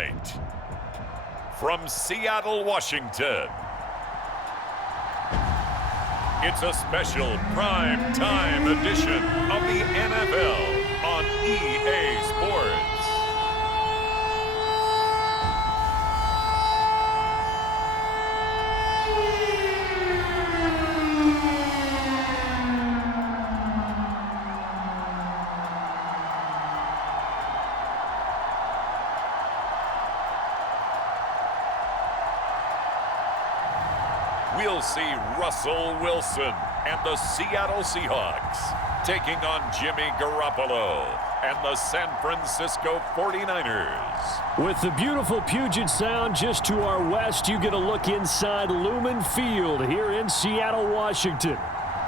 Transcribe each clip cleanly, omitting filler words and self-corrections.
tonight, from Seattle, Washington, it's a special prime time edition of the NFL on EA Sports. We'll see Russell Wilson and the Seattle Seahawks taking on Jimmy Garoppolo and the San Francisco 49ers. With the beautiful Puget Sound just to our west, you get a look inside Lumen Field here in Seattle, Washington.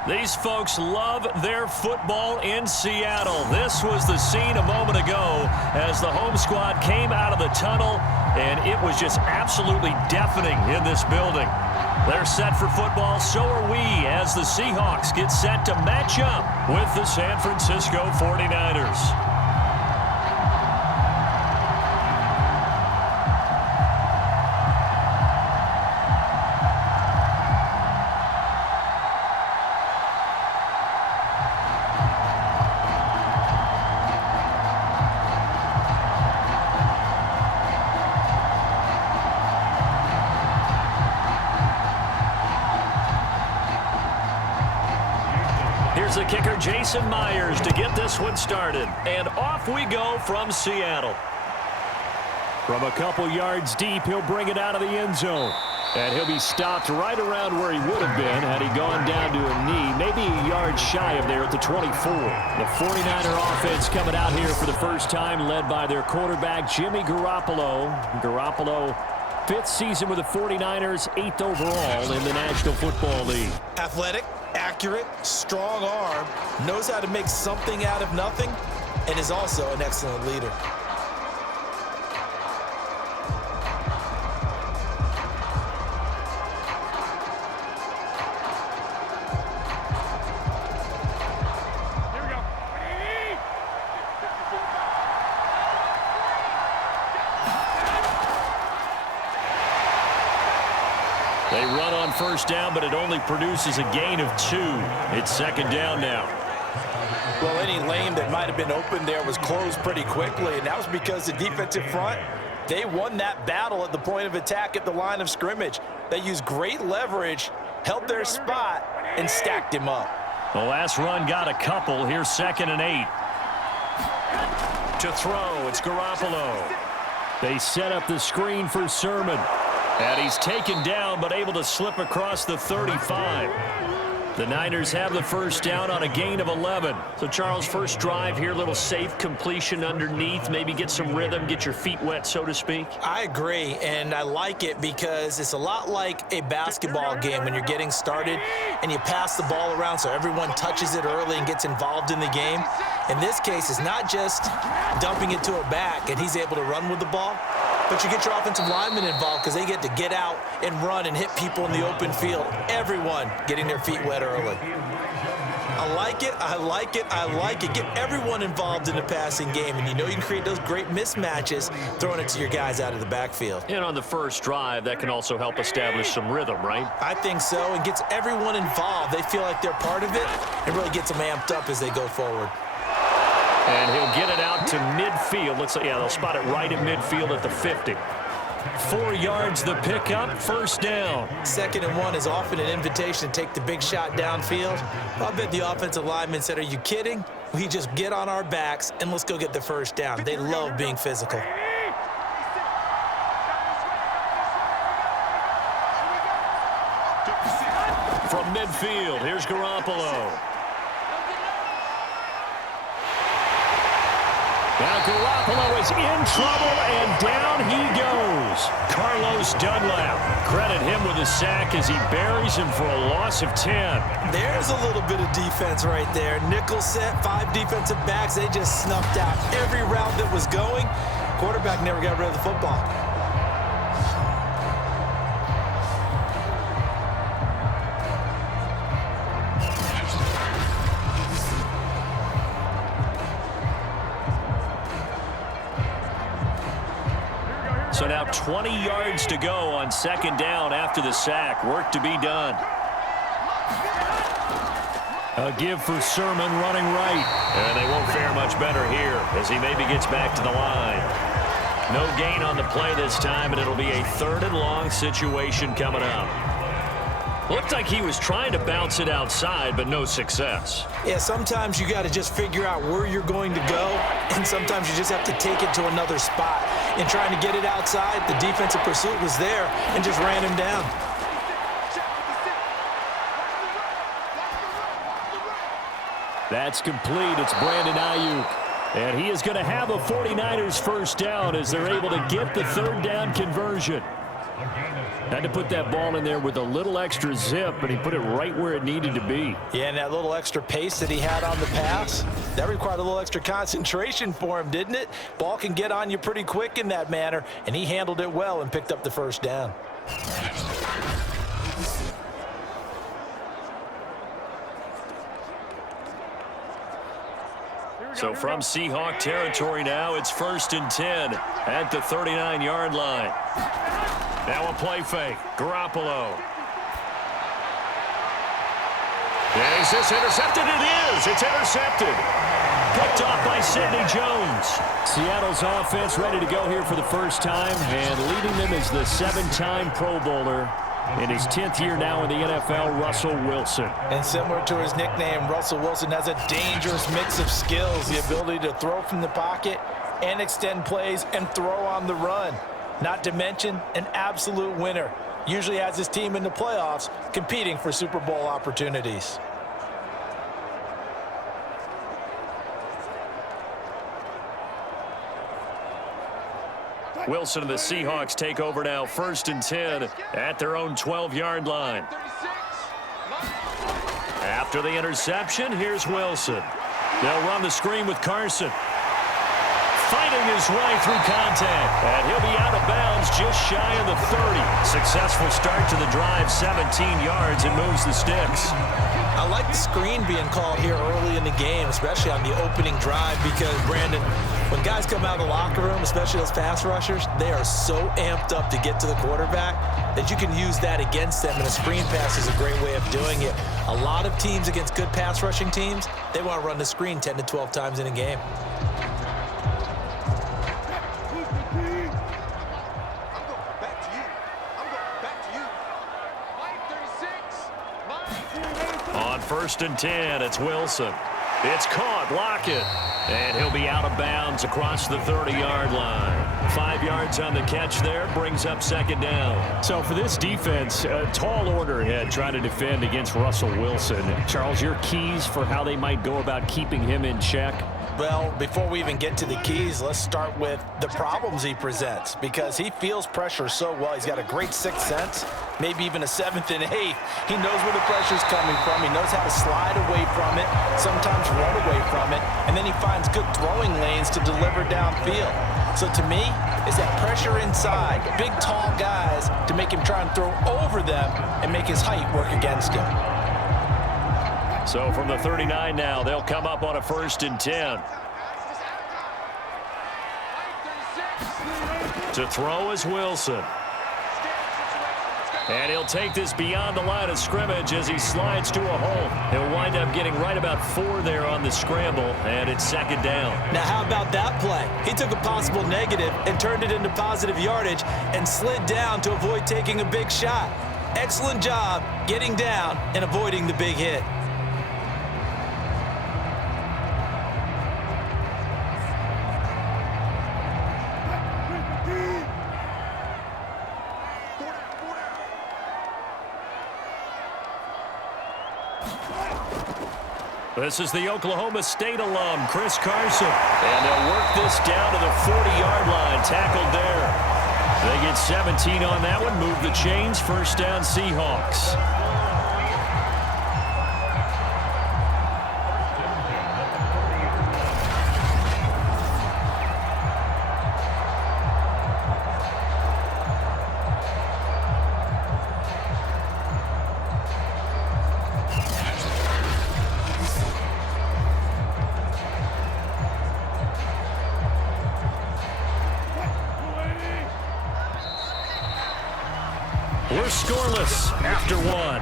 These folks love their football in Seattle. This was the scene a moment ago as the home squad came out of the tunnel, and it was just absolutely deafening in this building. They're set for football, so are we, as the Seahawks get set to match up with the San Francisco 49ers. Here's the kicker, Jason Myers, to get this one started. And off we go from Seattle. From a couple yards deep, he'll bring it out of the end zone. And he'll be stopped right around where he would have been had he gone down to a knee, maybe a yard shy of there at the 24. The 49er offense coming out here for the first time, led by their quarterback, Jimmy Garoppolo. Garoppolo, 5th season with the 49ers, 8th overall in the National Football League. Athletic, accurate, strong arm, knows how to make something out of nothing, and is also an excellent leader. They run on first down, but it only produces a gain of 2. It's second down now. Well, any lane that might have been open there was closed pretty quickly, and that was because the defensive front, they won that battle at the point of attack at the line of scrimmage. They used great leverage, held their spot, and stacked him up. The last run got a couple. Here's 2nd and 8. To throw, it's Garoppolo. They set up the screen for Sermon. And he's taken down, but able to slip across the 35. The Niners have the first down on a gain of 11. So, Charles, first drive here, little safe completion underneath. Maybe get some rhythm, get your feet wet, so to speak. I agree, and I like it because it's a lot like a basketball game when you're getting started and you pass the ball around so everyone touches it early and gets involved in the game. In this case, it's not just dumping it to a back and he's able to run with the ball, but you get your offensive linemen involved because they get to get out and run and hit people in the open field. Everyone getting their feet wet early. I like it, I like it, I like it. Get everyone involved in the passing game, and you know you can create those great mismatches throwing it to your guys out of the backfield. And on the first drive, that can also help establish some rhythm, right? I think so, and gets everyone involved. They feel like they're part of it, and really gets them amped up as they go forward. And he'll get it out to midfield. Looks like, yeah, they'll spot it right in midfield at the 50. 4 yards the pickup, first down. 2nd and 1 is often an invitation to take the big shot downfield. I bet the offensive linemen said, are you kidding? We just get on our backs and let's go get the first down. They love being physical. From midfield, here's Garoppolo. Now Garoppolo is in trouble, and down he goes. Carlos Dunlap. Credit him with a sack as he buries him for a loss of 10. There's a little bit of defense right there. Nickel set, 5 defensive backs. They just snuffed out every route that was going. Quarterback never got rid of the football. now 20 yards to go on second down after the sack. Work to be done. A give for Sermon running right. And they won't fare much better here as he maybe gets back to the line. No gain on the play this time, and it'll be a 3rd and long situation coming up. Looked like he was trying to bounce it outside, but no success. Yeah, sometimes you got to just figure out where you're going to go, and sometimes you just have to take it to another spot. In trying to get it outside, the defensive pursuit was there and just ran him down. That's complete. It's Brandon Ayuk. And he is going to have a 49ers first down as they're able to get the 3rd down conversion. Had to put that ball in there with a little extra zip, but he put it right where it needed to be. Yeah, and that little extra pace that he had on the pass, that required a little extra concentration for him, didn't it? Ball can get on you pretty quick in that manner, and he handled it well and picked up the first down. So from Seahawk territory now, it's 1st and 10 at the 39-yard line. Now a play fake. Garoppolo. Is this intercepted? It is. It's intercepted. Picked off by Sidney Jones. Seattle's offense ready to go here for the first time, and leading them is the 7-time Pro Bowler in his 10th year now in the NFL, Russell Wilson. And similar to his nickname, Russell Wilson has a dangerous mix of skills, the ability to throw from the pocket and extend plays and throw on the run. Not to mention an absolute winner. Usually has his team in the playoffs competing for Super Bowl opportunities. Wilson and the Seahawks take over now, 1st and 10 at their own 12-yard line. After the interception, here's Wilson. They'll run the screen with Carson. Fighting his way through contact, and he'll be out of bounds just shy of the 30. Successful start to the drive, 17 yards, and moves the sticks. I like the screen being called here early in the game, especially on the opening drive, because, Brandon, when guys come out of the locker room, especially those pass rushers, they are so amped up to get to the quarterback that you can use that against them, and a screen pass is a great way of doing it. A lot of teams against good pass rushing teams, they want to run the screen 10 to 12 times in a game. On 1st and 10, it's Wilson. It's caught, Lockett. And he'll be out of bounds across the 30-yard line. 5 yards on the catch there, brings up 2nd down. So for this defense, a tall order ahead trying to defend against Russell Wilson. Charles, your keys for how they might go about keeping him in check? Well, before we even get to the keys, let's start with the problems he presents, because he feels pressure so well. He's got a great 6th sense, maybe even a 7th and 8th. He knows where the pressure's coming from. He knows how to slide away from it, sometimes run away from it, and then he finds good throwing lanes to deliver downfield. So to me, it's that pressure inside, big, tall guys to make him try and throw over them and make his height work against him. So from the 39 now, they'll come up on a 1st and 10. To throw is Wilson. And he'll take this beyond the line of scrimmage as he slides to a hole. He'll wind up getting right about 4 there on the scramble, and it's 2nd down. Now, how about that play? He took a possible negative and turned it into positive yardage and slid down to avoid taking a big shot. Excellent job getting down and avoiding the big hit. This is the Oklahoma State alum, Chris Carson. And they'll work this down to the 40-yard line, tackled there. They get 17 on that one, move the chains, 1st down Seahawks. We're scoreless after one.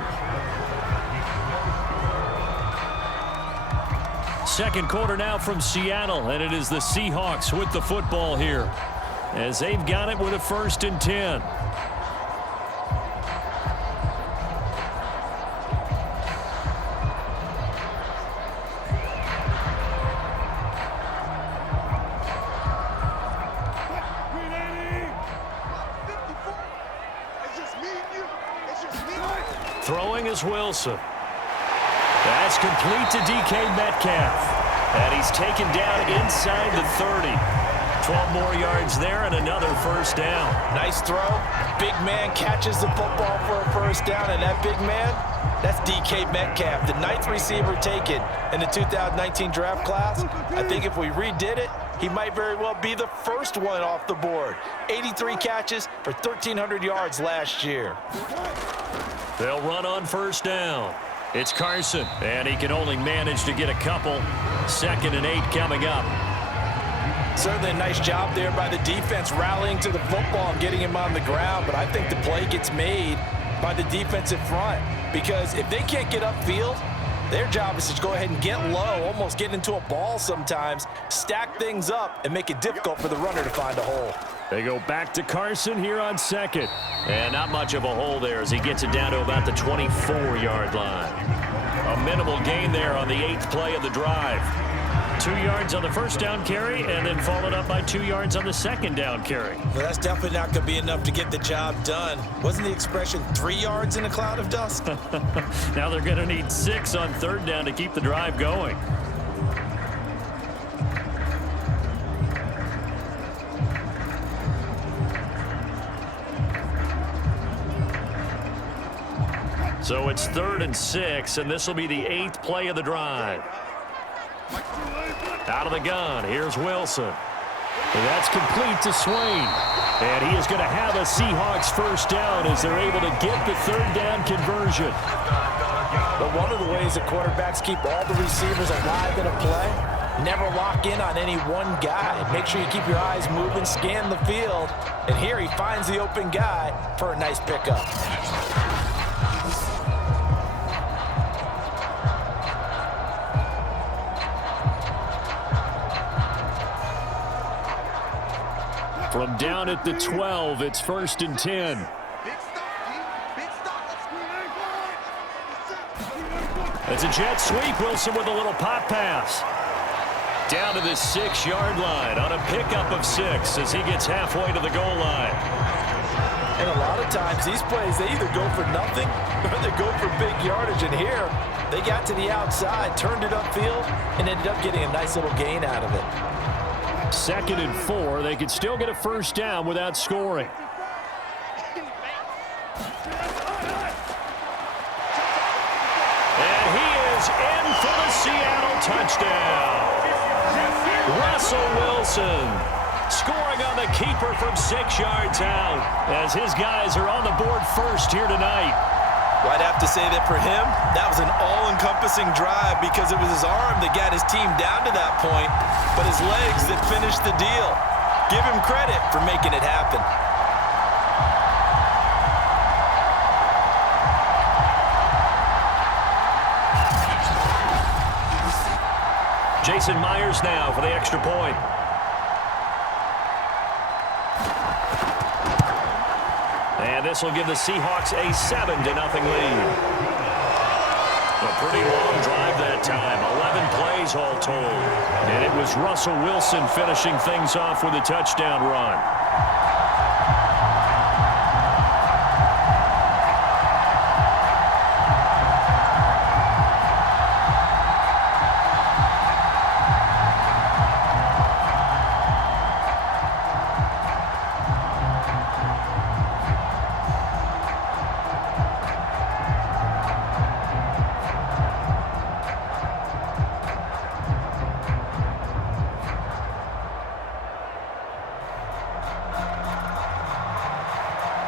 Second quarter now from Seattle, and it is the Seahawks with the football here as they've got it with a 1st and 10. Throwing is Wilson. That's complete to DK Metcalf. And he's taken down inside the 30. 12 more yards there and another 1st down. Nice throw. Big man catches the football for a 1st down, and that big man, that's DK Metcalf, the 9th receiver taken in the 2019 draft class. I think if we redid it, he might very well be the first one off the board. 83 catches for 1,300 yards last year. They'll run on 1st down. It's Carson, and he can only manage to get a couple. 2nd and 8 coming up. Certainly a nice job there by the defense rallying to the football and getting him on the ground, but I think the play gets made by the defensive front because if they can't get upfield, their job is to go ahead and get low, almost get into a ball sometimes, stack things up, and make it difficult for the runner to find a hole. They go back to Carson here on 2nd. And not much of a hole there as he gets it down to about the 24-yard line. A minimal gain there on the 8th play of the drive. 2 yards on the 1st down carry and then followed up by 2 yards on the 2nd down carry. Well, that's definitely not going to be enough to get the job done. Wasn't the expression 3 yards in a cloud of dust? Now they're going to need 6 on 3rd down to keep the drive going. So it's 3rd and 6, and this will be the 8th play of the drive. Out of the gun, here's Wilson. And that's complete to Swain. And he is going to have a Seahawks 1st down as they're able to get the 3rd down conversion. But one of the ways that quarterbacks keep all the receivers alive in a play, never lock in on any one guy. Make sure you keep your eyes moving, scan the field. And here he finds the open guy for a nice pickup. From down at the 12, it's 1st and 10. It's a jet sweep. Wilson with a little pop pass. Down to the 6-yard line on a pickup of 6 as he gets halfway to the goal line. And a lot of times these plays, they either go for nothing or they go for big yardage. And here, they got to the outside, turned it upfield, and ended up getting a nice little gain out of it. 2nd and 4. They could still get a 1st down without scoring. And he is in for the Seattle touchdown. Russell Wilson scoring on the keeper from 6 yards out as his guys are on the board first here tonight. Well, I'd have to say that for him, that was an all-encompassing drive because it was his arm that got his team down to that point, but his legs that finished the deal. Give him credit for making it happen. Jason Myers now for the extra point. And this will give the Seahawks a 7-0 lead. A pretty long drive that time. 11 plays all told. And it was Russell Wilson finishing things off with a touchdown run.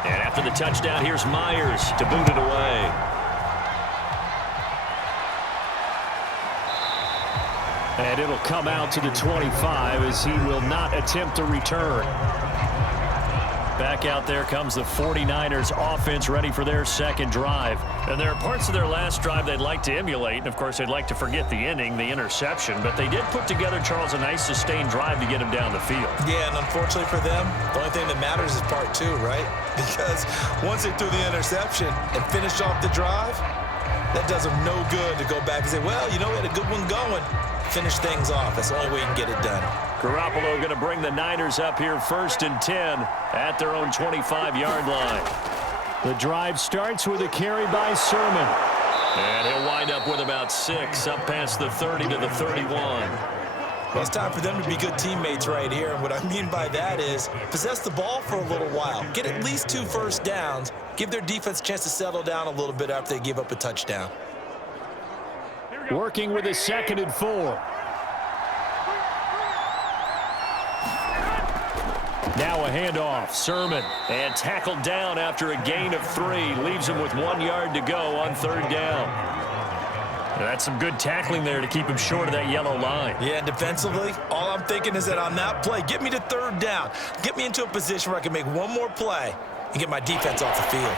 After the touchdown, here's Myers to boot it away. And it'll come out to the 25 as he will not attempt to return. Back out there comes the 49ers offense ready for their second drive. And there are parts of their last drive they'd like to emulate. And, of course, they'd like to forget the inning, the interception. But they did put together, Charles, a nice sustained drive to get him down the field. Yeah, and unfortunately for them, the only thing that matters is part two, right? Because once they threw the interception and finished off the drive, that does them no good to go back and say, well, you know, we had a good one going. Finish things off. That's the only way you can get it done. Garoppolo going to bring the Niners up here 1st and 10 at their own 25-yard line. The drive starts with a carry by Sermon. And he'll wind up with about 6 up past the 30 to the 31. Well, it's time for them to be good teammates right here. And what I mean by that is possess the ball for a little while. Get at least 2 first downs. Give their defense a chance to settle down a little bit after they give up a touchdown. Working with a 2nd and 4. Now a handoff. Sermon. And tackled down after a gain of 3. Leaves him with 1 yard to go on 3rd down. And that's some good tackling there to keep him short of that yellow line. Yeah, and defensively, all I'm thinking is that on that play, get me to 3rd down. Get me into a position where I can make one more play and get my defense off the field.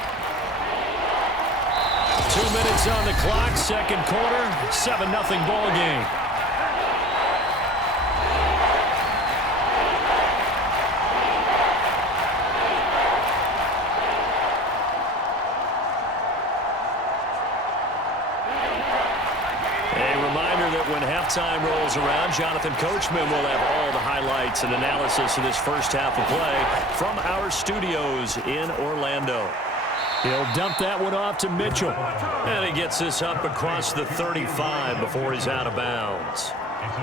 2 minutes on the clock, 2nd quarter, 7-0 ball game. A reminder that when halftime rolls around, Jonathan Coachman will have all the highlights and analysis of this first half of play from our studios in Orlando. He'll dump that one off to Mitchell. And he gets this up across the 35 before he's out of bounds.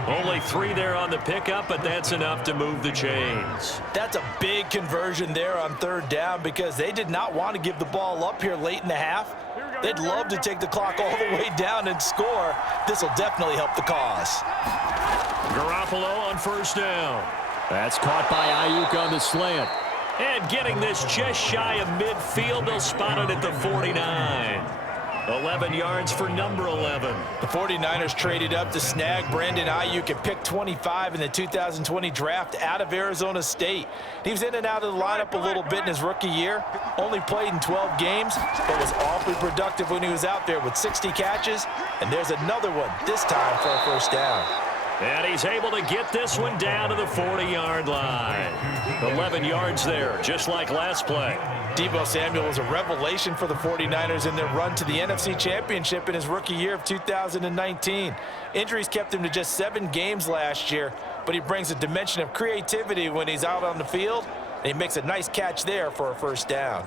Only 3 there on the pickup, but that's enough to move the chains. That's a big conversion there on 3rd down because they did not want to give the ball up here late in the half. They'd love to take the clock all the way down and score. This will definitely help the cause. Garoppolo on 1st down. That's caught by Ayuk on the slant. And getting this just shy of midfield, they'll spot it at the 49. 11 yards for number 11. The 49ers traded up to snag Brandon Ayuk at pick 25 in the 2020 draft out of Arizona State. He was in and out of the lineup a little bit in his rookie year. Only played in 12 games, but was awfully productive when he was out there with 60 catches. And there's another one, this time for a 1st down. And he's able to get this one down to the 40-yard line. 11 yards there, just like last play. Deebo Samuel was a revelation for the 49ers in their run to the NFC Championship in his rookie year of 2019. Injuries kept him to just 7 games last year, but he brings a dimension of creativity when he's out on the field, and he makes a nice catch there for a 1st down.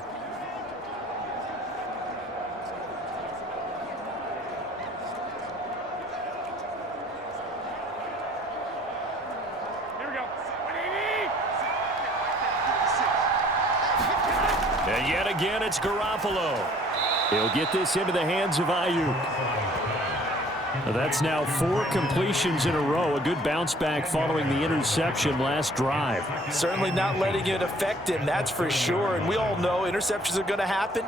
And yet again, it's Garoppolo. He'll get this into the hands of Ayuk. That's now 4 completions in a row. A good bounce back following the interception last drive. Certainly not letting it affect him, that's for sure. And we all know interceptions are going to happen.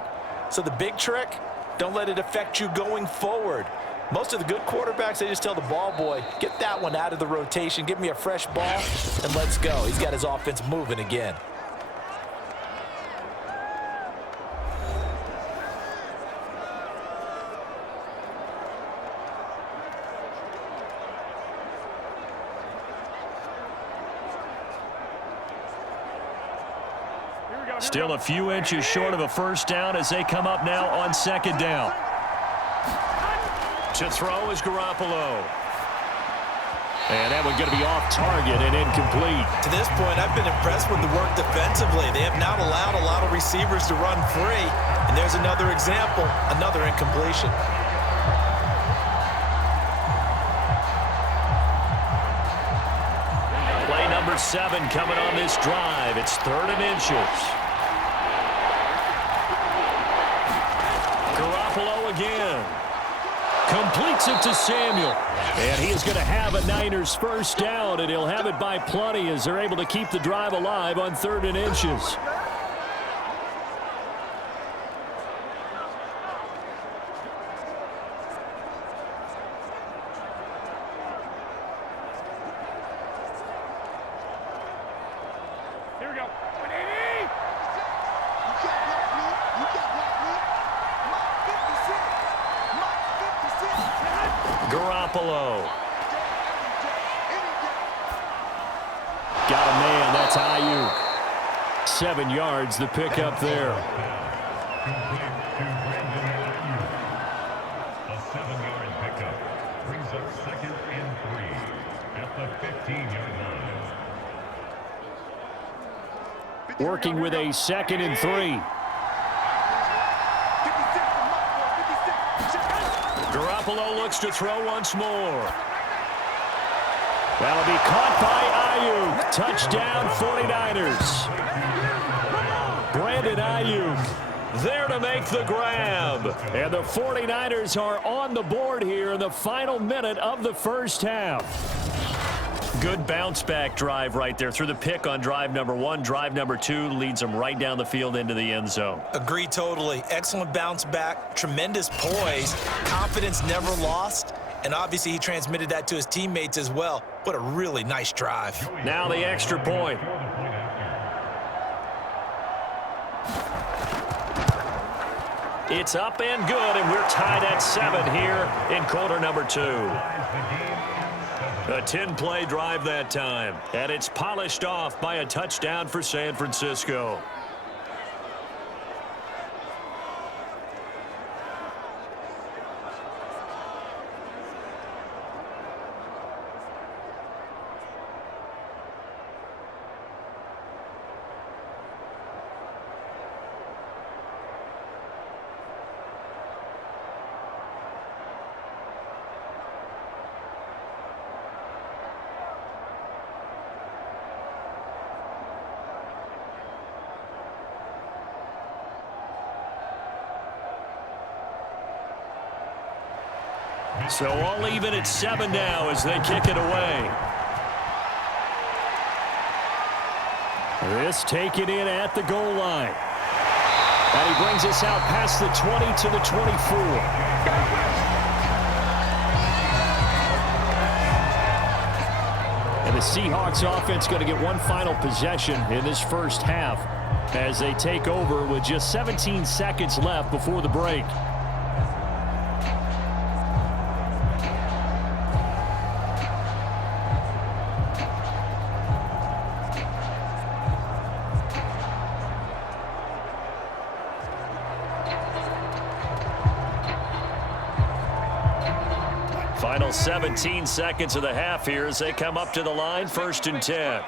So the big trick, don't let it affect you going forward. Most of the good quarterbacks, they just tell the ball boy, get that one out of the rotation, give me a fresh ball, and let's go. He's got his offense moving again. Still a few inches short of a 1st down as they come up now on 2nd down. To throw is Garoppolo. And that one going to be off target and incomplete. To this point, I've been impressed with the work defensively. They have not allowed a lot of receivers to run free. And there's another example, another incompletion. Play number 7 coming on this drive. It's 3rd and inches. Garoppolo again. Completes it to Samuel. And he is going to have a Niners 1st down, and he'll have it by plenty as they're able to keep the drive alive on 3rd and inches. Garoppolo. Got a man. That's Ayuk. 7 yards, the pickup there. A 7-yard pickup brings up 2nd and 3 at the 15-yard line. Working with a 2nd and 3. Garoppolo looks to throw once more. That'll be caught by Ayuk. Touchdown 49ers. Brandon Ayuk there to make the grab. And the 49ers are on the board here in the final minute of the first half. Good bounce-back drive right there. Through the pick on drive number 1. Drive number 2 leads them right down the field into the end zone. Agree totally. Excellent bounce back. Tremendous poise. Confidence never lost. And obviously he transmitted that to his teammates as well. What a really nice drive. Now the extra point. It's up and good, and we're tied at 7 here in quarter number 2. A 10-play drive that time, and it's polished off by a touchdown for San Francisco. So all even at 7 now as they kick it away. This taken in at the goal line. And he brings us out past the 20 to the 24. And the Seahawks offense going to get one final possession in this first half as they take over with just 17 seconds left before the break. Final 17 seconds of the half here as they come up to the line, 1st and 10.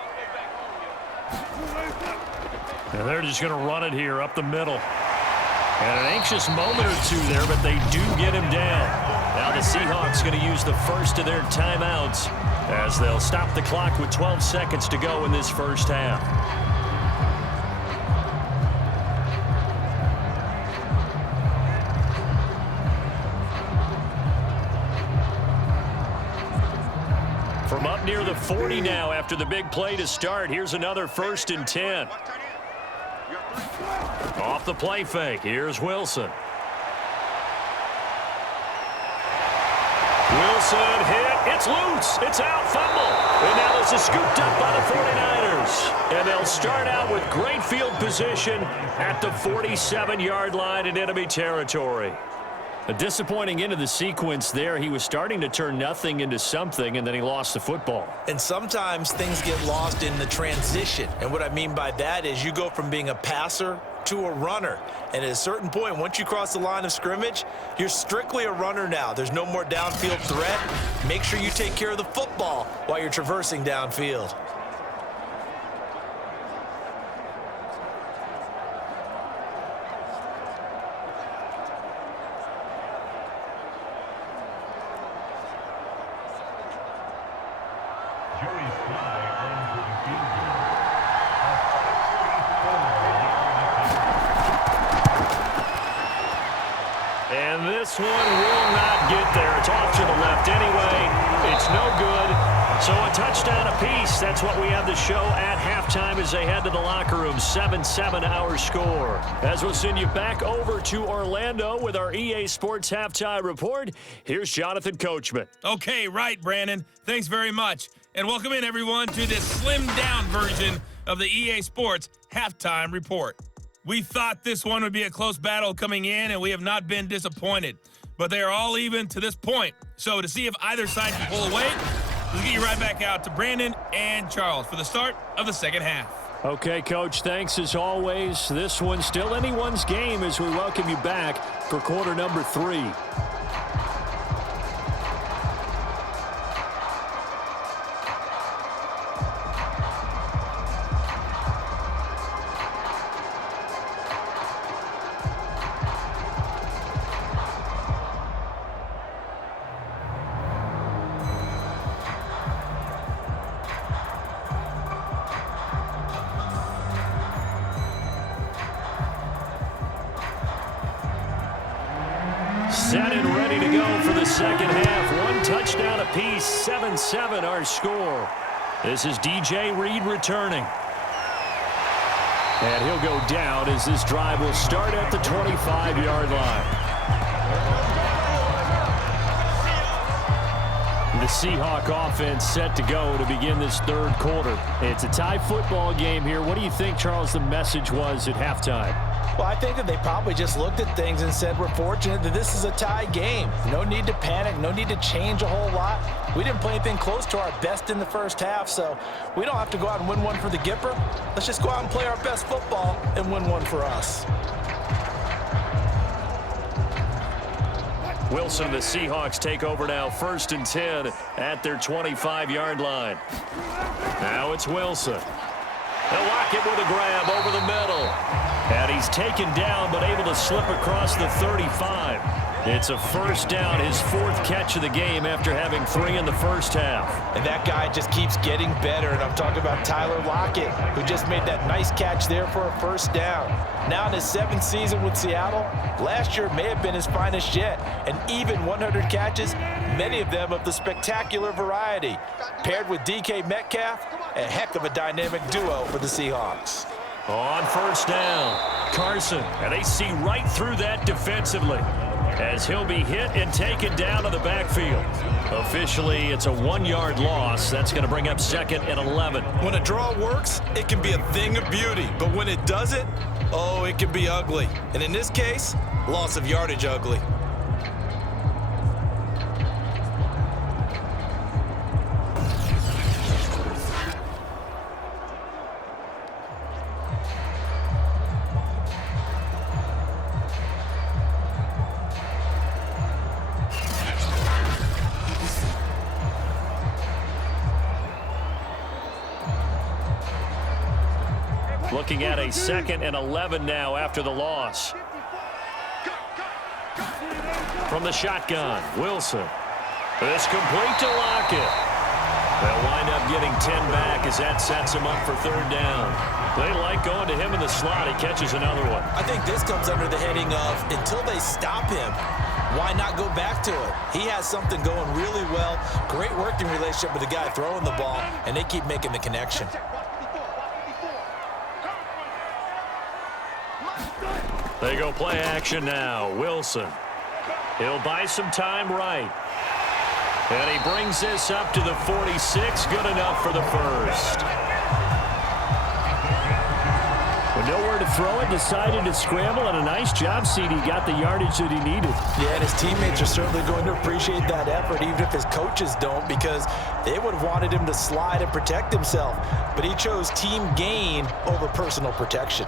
And they're just going to run it here up the middle. And an anxious moment or two there, but they do get him down. Now the Seahawks going to use the first of their timeouts as they'll stop the clock with 12 seconds to go in this first half. From up near the 40 now after the big play to start. Here's another 1st and 10. Off the play fake. Here's Wilson. Wilson hit. It's loose. It's out. Fumble. And now this is scooped up by the 49ers. And they'll start out with great field position at the 47-yard line in enemy territory. A disappointing end of the sequence there. He was starting to turn nothing into something, and then he lost the football. And sometimes things get lost in the transition. And what I mean by that is you go from being a passer to a runner. And at a certain point, once you cross the line of scrimmage, you're strictly a runner now. There's no more downfield threat. Make sure you take care of the football while you're traversing downfield. And this one will not get there. It's off to the left anyway. It's no good. So a touchdown apiece. That's what we have to show at halftime as they head to the locker room. 7-7 our score. As we'll send you back over to Orlando with our EA Sports Halftime Report. Here's Jonathan Coachman. Okay, right, Brandon. Thanks very much. And welcome in, everyone, to this slimmed-down version of the EA Sports Halftime Report. We thought this one would be a close battle coming in, and we have not been disappointed. but they are all even to this point. So to see if either side can pull away, let's get you right back out to Brandon and Charles for the start of the second half. Okay, Coach, thanks as always. This one's still anyone's game as we welcome you back for quarter number 3. Set and ready to go for the second half. One touchdown apiece, 7-7 our score. This is DJ Reed returning. And he'll go down as this drive will start at the 25-yard line. The Seahawk offense set to go to begin this third quarter. It's a tie football game here. What do you think, Charles, the message was at halftime? Well, I think that they probably just looked at things and said, we're fortunate that this is a tie game. No need to panic, no need to change a whole lot. We didn't play anything close to our best in the first half, so we don't have to go out and win one for the Gipper. Let's just go out and play our best football and win one for us. Wilson, the Seahawks take over now, 1st and 10 at their 25-yard line. Now it's Wilson. They'll lock it with a grab over the middle. And he's taken down but able to slip across the 35. It's a first down, his 4th catch of the game after having 3 in the first half. And that guy just keeps getting better, and I'm talking about Tyler Lockett, who just made that nice catch there for a first down. Now in his 7th season with Seattle, last year may have been his finest yet, and even 100 catches, many of them of the spectacular variety. Paired with DK Metcalf, a heck of a dynamic duo for the Seahawks. On first down, Carson, and they see right through that defensively as he'll be hit and taken down to the backfield. Officially, it's a 1-yard loss. That's going to bring up 2nd and 11. When a draw works, it can be a thing of beauty, but when it doesn't, oh, it can be ugly. And in this case, loss of yardage ugly. Looking at a 2nd and 11 now after the loss. From the shotgun, Wilson. It's complete to Lockett. They'll wind up getting 10 back as that sets him up for 3rd down. They like going to him in the slot. He catches another one. I think this comes under the heading of until they stop him, why not go back to it? He has something going really well. Great working relationship with the guy throwing the ball, and they keep making the connection. They go play action now. Wilson. He'll buy some time right. And he brings this up to the 46. Good enough for the first. With nowhere to throw it, decided to scramble, and a nice job, CD. Got the yardage that he needed. Yeah, and his teammates are certainly going to appreciate that effort, even if his coaches don't, because they would have wanted him to slide and protect himself. But he chose team gain over personal protection.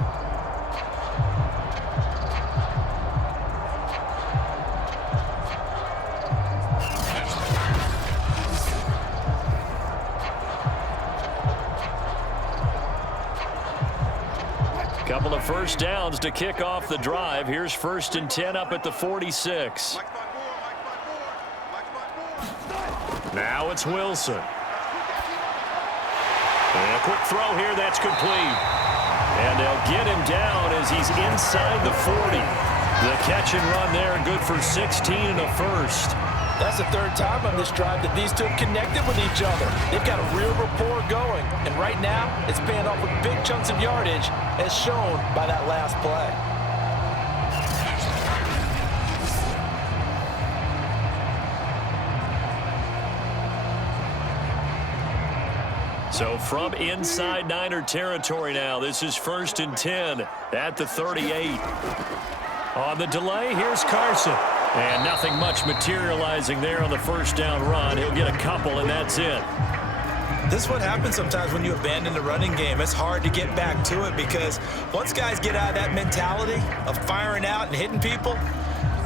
Couple of first downs to kick off the drive. Here's 1st and 10 up at the 46. Now it's Wilson. And a quick throw here, that's complete. And they'll get him down as he's inside the 40. The catch and run there, good for 16 and a first. That's the 3rd time on this drive that these two have connected with each other. They've got a real rapport going, and right now it's paying off with big chunks of yardage, as shown by that last play. So from inside Niner territory now, this is 1st and 10 at the 38. On the delay, here's Carson. And nothing much materializing there on the first down run. He'll get a couple, and that's it. This is what happens sometimes when you abandon the running game. It's hard to get back to it because once guys get out of that mentality of firing out and hitting people,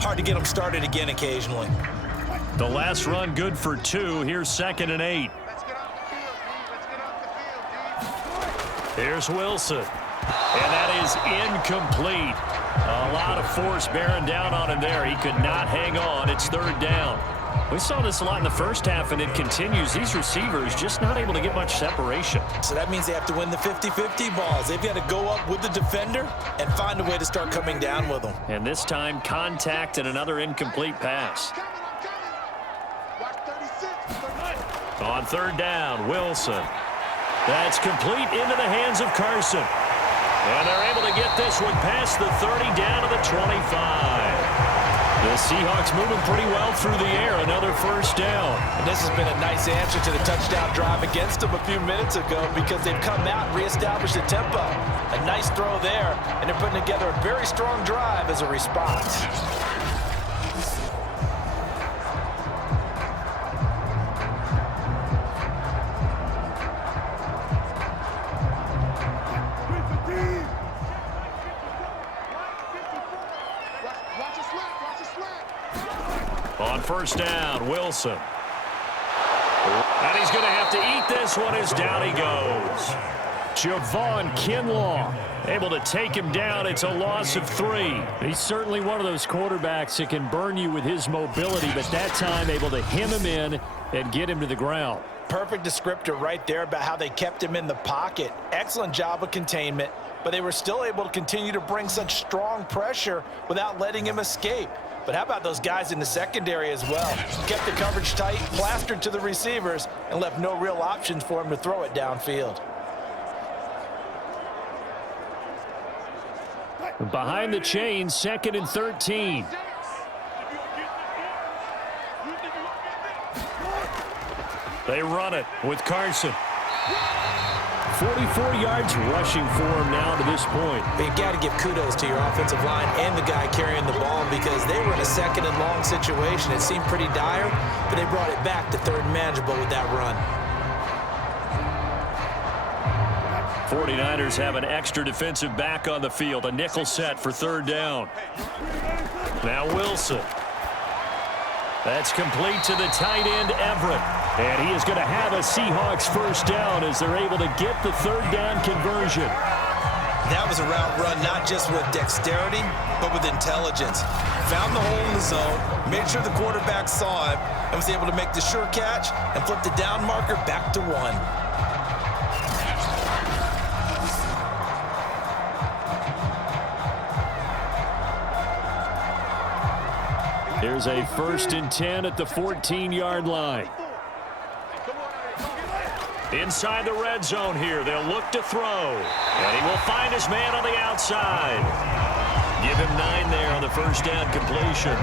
hard to get them started again occasionally. The last run good for 2. Here's 2nd and 8. Here's Wilson. And that is incomplete. A lot of force bearing down on him there. He could not hang on. It's 3rd down. We saw this a lot in the first half, and it continues. These receivers just not able to get much separation. So that means they have to win the 50-50 balls. They've got to go up with the defender and find a way to start coming down with them. And this time, contact and another incomplete pass. On 3rd down, Wilson. That's complete into the hands of Carson. And they're able to get this one past the 30 down to the 25. The Seahawks moving pretty well through the air. Another first down. And this has been a nice answer to the touchdown drive against them a few minutes ago because they've come out and reestablished the tempo. A nice throw there, and they're putting together a very strong drive as a response. On first down, Wilson. And he's going to have to eat this one as down he goes. Javon Kinlaw able to take him down. It's a loss of 3. He's certainly one of those quarterbacks that can burn you with his mobility, but that time able to hem him in and get him to the ground. Perfect descriptor right there about how they kept him in the pocket. Excellent job of containment, but they were still able to continue to bring such strong pressure without letting him escape. But how about those guys in the secondary as well? Kept the coverage tight, plastered to the receivers, and left no real options for him to throw it downfield. Behind the chains, 2nd and 13. They run it with Carson. 44 yards rushing for him now to this point. You've got to give kudos to your offensive line and the guy carrying the ball because they were in a 2nd and long situation. It seemed pretty dire, but they brought it back to 3rd and manageable with that run. 49ers have an extra defensive back on the field. A nickel set for 3rd down. Now Wilson. That's complete to the tight end, Everett. And he is going to have a Seahawks first down as they're able to get the 3rd down conversion. That was a route run not just with dexterity, but with intelligence. Found the hole in the zone, made sure the quarterback saw him, and was able to make the sure catch and flip the down marker back to 1. Here's a 1st and 10 at the 14-yard line. Inside the red zone here, they'll look to throw. And he will find his man on the outside. Give him 9 there on the first down completion.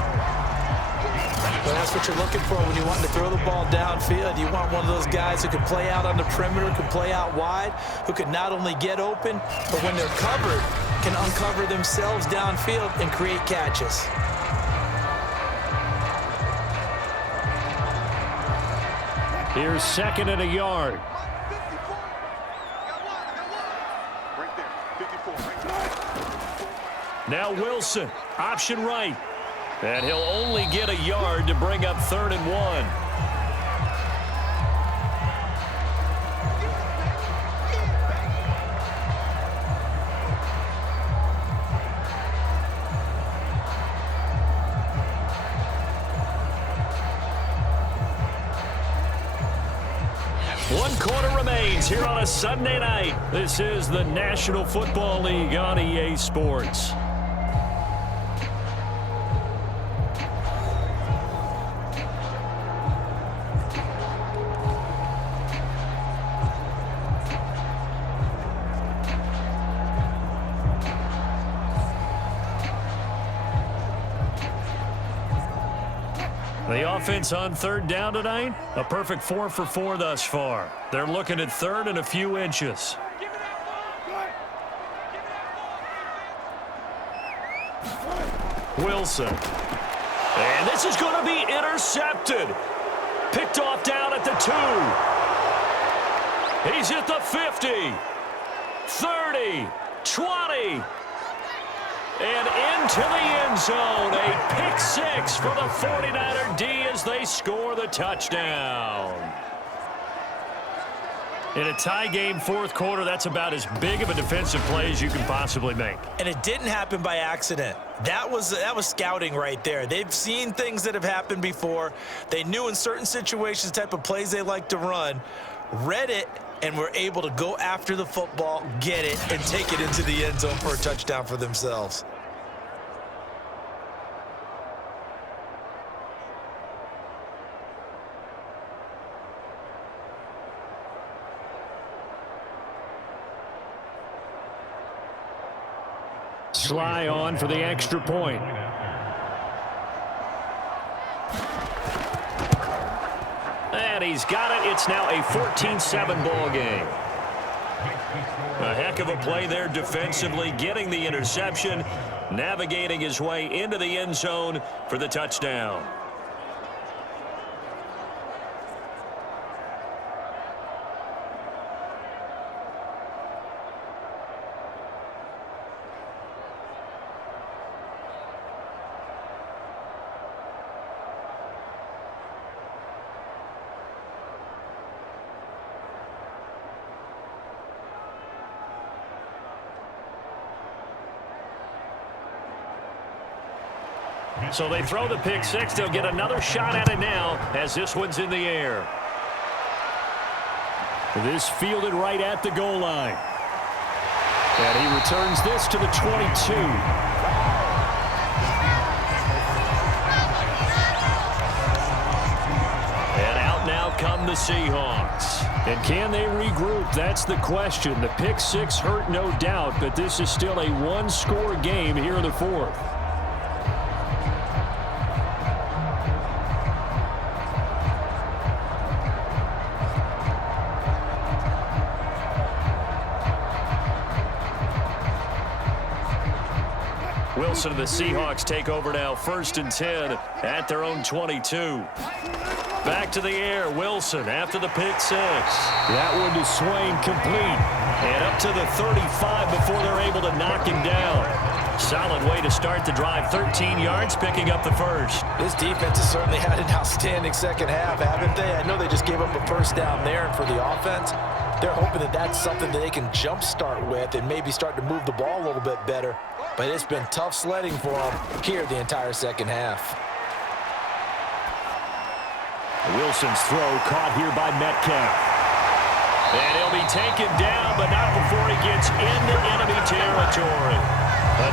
Well, that's what you're looking for when you want to throw the ball downfield. You want one of those guys who can play out on the perimeter, can play out wide, who can not only get open, but when they're covered, can uncover themselves downfield and create catches. Here's 2nd and a yard. Now Wilson, option right. And he'll only get a yard to bring up 3rd and 1. One quarter remains here on a Sunday night. This is the National Football League on EA Sports. The offense on 3rd down tonight, a perfect 4 for 4 thus far. They're looking at 3rd and a few inches. Wilson. And this is going to be intercepted. Picked off down at the 2. He's at the 50, 30, 20. And into the end zone. A pick 6 for the 49er D as they score the touchdown. In a tie game fourth quarter, that's about as big of a defensive play as you can possibly make. And it didn't happen by accident. That was scouting right there. They've seen things that have happened before. They knew in certain situations the type of plays they like to run, read it, and were able to go after the football, get it, and take it into the end zone for a touchdown for themselves. Sly on for the extra point. And he's got it. It's now a 14-7 ball game. A heck of a play there defensively, getting the interception, navigating his way into the end zone for the touchdown. So they throw the pick 6. They'll get another shot at it now as this one's in the air. This fielded right at the goal line. And he returns this to the 22. And out now come the Seahawks. And can they regroup? That's the question. The pick 6 hurt, no doubt, but this is still a one-score game here in the fourth. Wilson and the Seahawks take over now, 1st and 10 at their own 22. Back to the air, Wilson after the pick 6. That one to Swain, complete. And up to the 35 before they're able to knock him down. Solid way to start the drive, 13 yards, picking up the first. This defense has certainly had an outstanding second half, haven't they? I know they just gave up a first down there, and for the offense, they're hoping that that's something that they can jumpstart with and maybe start to move the ball a little bit better. But it's been tough sledding for them here the entire second half. Wilson's throw caught here by Metcalf. And he'll be taken down, but not before he gets into enemy territory.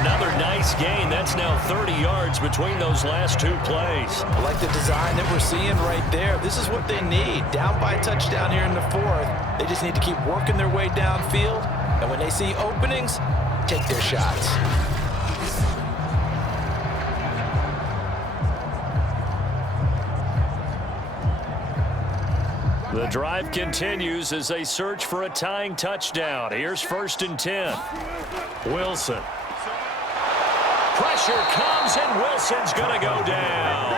Another nice gain. That's now 30 yards between those last 2 plays. I like the design that we're seeing right there. This is what they need. Down by a touchdown here in the fourth. They just need to keep working their way downfield. And when they see openings, take their shots. The drive continues as they search for a tying touchdown. Here's 1st and 10. Wilson. Pressure comes, and Wilson's going to go down.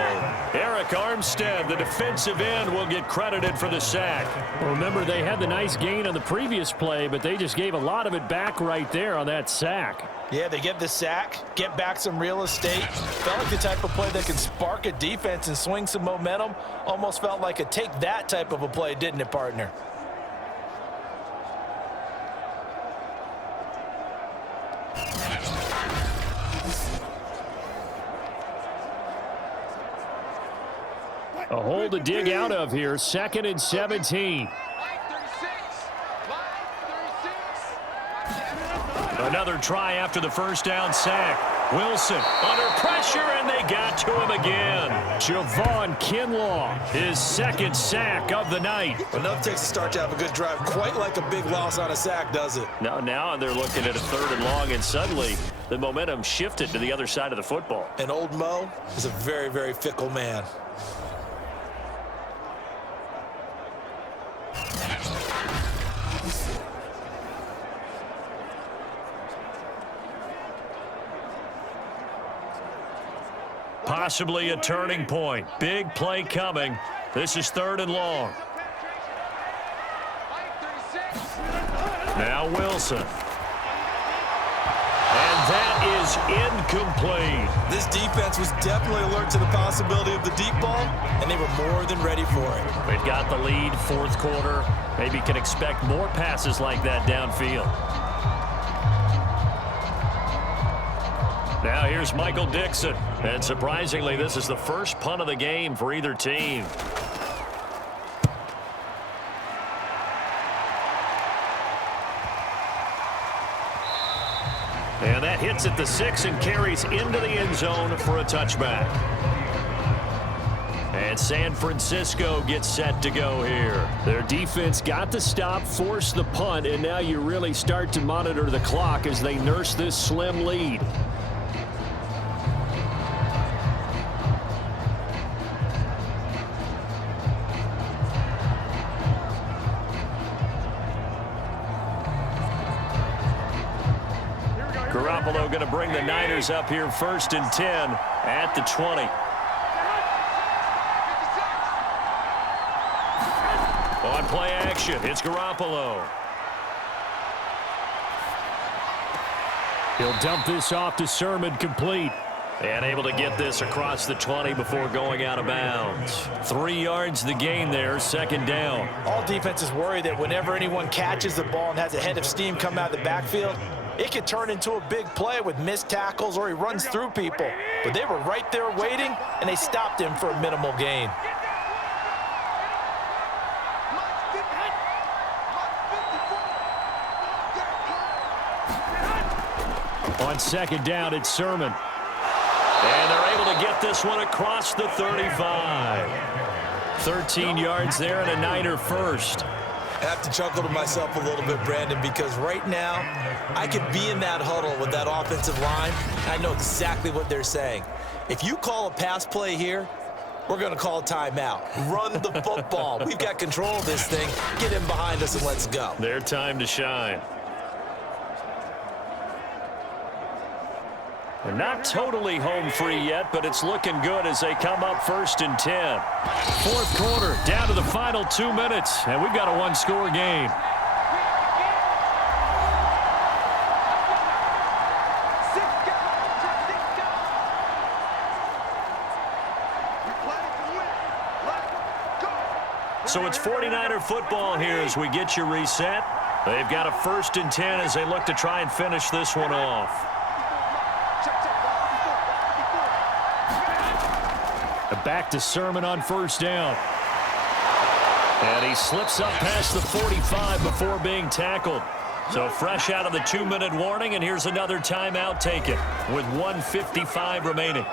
Eric Armstead, the defensive end, will get credited for the sack. Well, remember, they had the nice gain on the previous play, but they just gave a lot of it back right there on that sack. Yeah, they get the sack, get back some real estate. Felt like the type of play that can spark a defense and swing some momentum. Almost felt like a take that type of a play, didn't it, partner? A hole to dig out of here, 2nd and 17. Another try after the first down sack. Wilson under pressure, and they got to him again. Javon Kinlaw, his 2nd sack of the night. Enough takes to start to have a good drive. Quite like a big loss on a sack, does it? Now they're looking at a 3rd and long, and suddenly the momentum shifted to the other side of the football. And old Mo is a very, very fickle man. Possibly a turning point. Big play coming. This is 3rd and long. Now Wilson. And that is incomplete. This defense was definitely alert to the possibility of the deep ball, and they were more than ready for it. They've got the lead, 4th quarter. Maybe can expect more passes like that downfield. Now here's Michael Dixon. And surprisingly, this is the first punt of the game for either team. And that hits at the 6 and carries into the end zone for a touchback. And San Francisco gets set to go here. Their defense got the stop, forced the punt, and now you really start to monitor the clock as they nurse this slim lead. Garoppolo going to bring the Niners up here 1st and 10 at the 20. On play action, it's Garoppolo. He'll dump this off to Sermon, complete. And able to get this across the 20 before going out of bounds. 3 yards the gain there, 2nd down. All defenses worry that whenever anyone catches the ball and has a head of steam come out of the backfield, it could turn into a big play with missed tackles or he runs through people. But they were right there waiting, and they stopped him for a minimal gain. On 2nd down, it's Sermon. And they're able to get this one across the 35. 13 yards there and a Niner first. I have to chuckle to myself a little bit, Brandon, because right now I could be in that huddle with that offensive line. I know exactly what they're saying. If you call a pass play here, we're going to call a timeout. Run the football. We've got control of this thing. Get in behind us and let's go. Their time to shine. They're not totally home free yet, but it's looking good as they come up 1st and 10. 4th quarter, down to the final 2 minutes, and we've got a 1-score game. So it's 49er football here as we get you reset. They've got a 1st and 10 as they look to try and finish this one off. Back to Sermon on 1st down. And he slips up past the 45 before being tackled. So fresh out of the 2-minute warning, and here's another timeout taken with 1:55 remaining.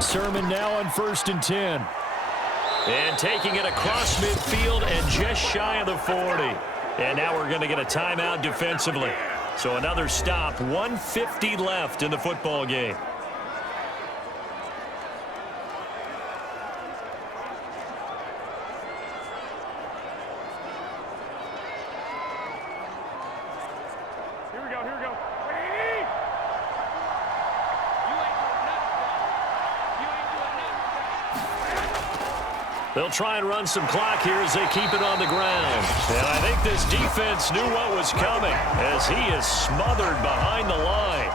Sermon now on 1st and 10. And taking it across midfield and just shy of the 40. And now we're going to get a timeout defensively. So another stop, 1:50 left in the football game. They'll try and run some clock here as they keep it on the ground. And I think this defense knew what was coming as he is smothered behind the line.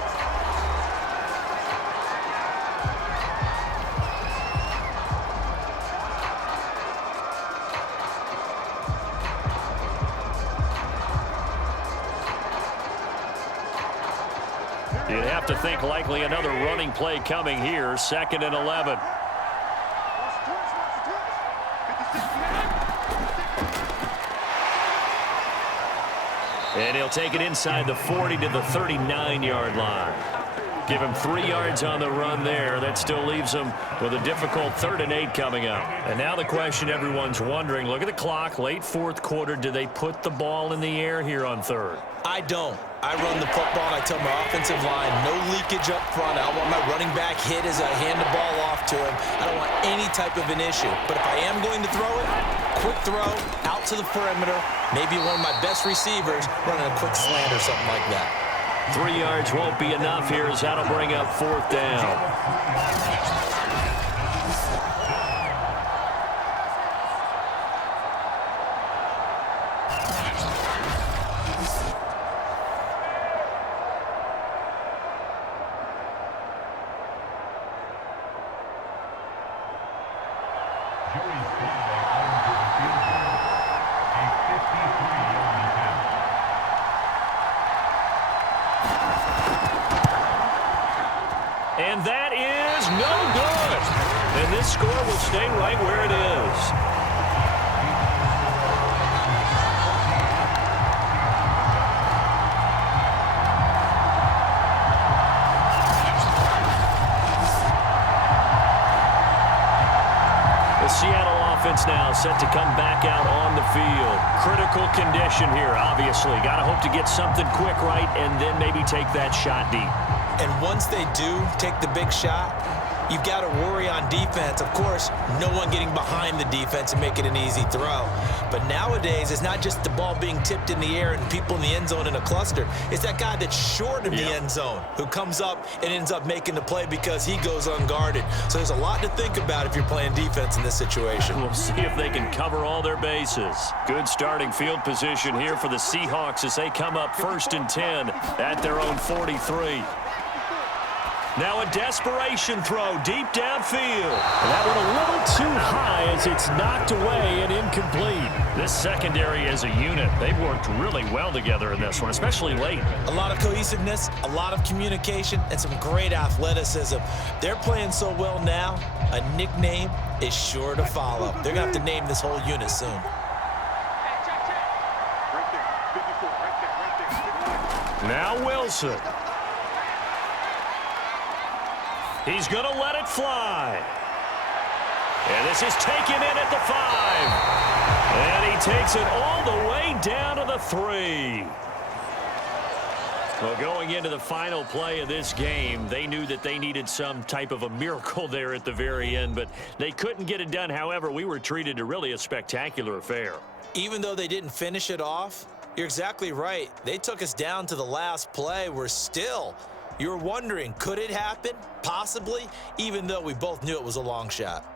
You'd have to think likely another running play coming here, 2nd and 11. And he'll take it inside the 40 to the 39-yard line. Give him 3 yards on the run there. That still leaves him with a difficult 3rd and 8 coming up. And now the question everyone's wondering, look at the clock, late 4th quarter, do they put the ball in the air here on 3rd? I don't. I run the football, and I tell my offensive line, no leakage up front. I don't want my running back hit as I hand the ball off to him. I don't want any type of an issue. But if I am going to throw it, quick throw, out to the perimeter, maybe one of my best receivers running a quick slant or something like that. 3 yards won't be enough here as that'll bring up 4th down. And that is no good. And this score will stay right where it is. The Seattle offense now set to come back out on the field. Critical condition here, obviously. Got to hope to get something quick right and then maybe take that shot deep. And once they do take the big shot, you've got to worry on defense. Of course, no one getting behind the defense and make it an easy throw. But nowadays, it's not just the ball being tipped in the air and people in the end zone in a cluster. It's that guy that's short of the end zone who comes up and ends up making the play because he goes unguarded. So there's a lot to think about if you're playing defense in this situation. We'll see if they can cover all their bases. Good starting field position here for the Seahawks as they come up 1st and 10 at their own 43. Now a desperation throw deep downfield. That one a little too high as it's knocked away and incomplete. This secondary as a unit, they've worked really well together in this one, especially late. A lot of cohesiveness, a lot of communication, and some great athleticism. They're playing so well now, a nickname is sure to follow. They're going to have to name this whole unit soon. Now Wilson. He's going to let it fly. And this is taken in at the 5. And he takes it all the way down to the 3. Well, going into the final play of this game, they knew that they needed some type of a miracle there at the very end, but they couldn't get it done. However, we were treated to really a spectacular affair. Even though they didn't finish it off, you're exactly right. They took us down to the last play. You're wondering, could it happen? Possibly, even though we both knew it was a long shot.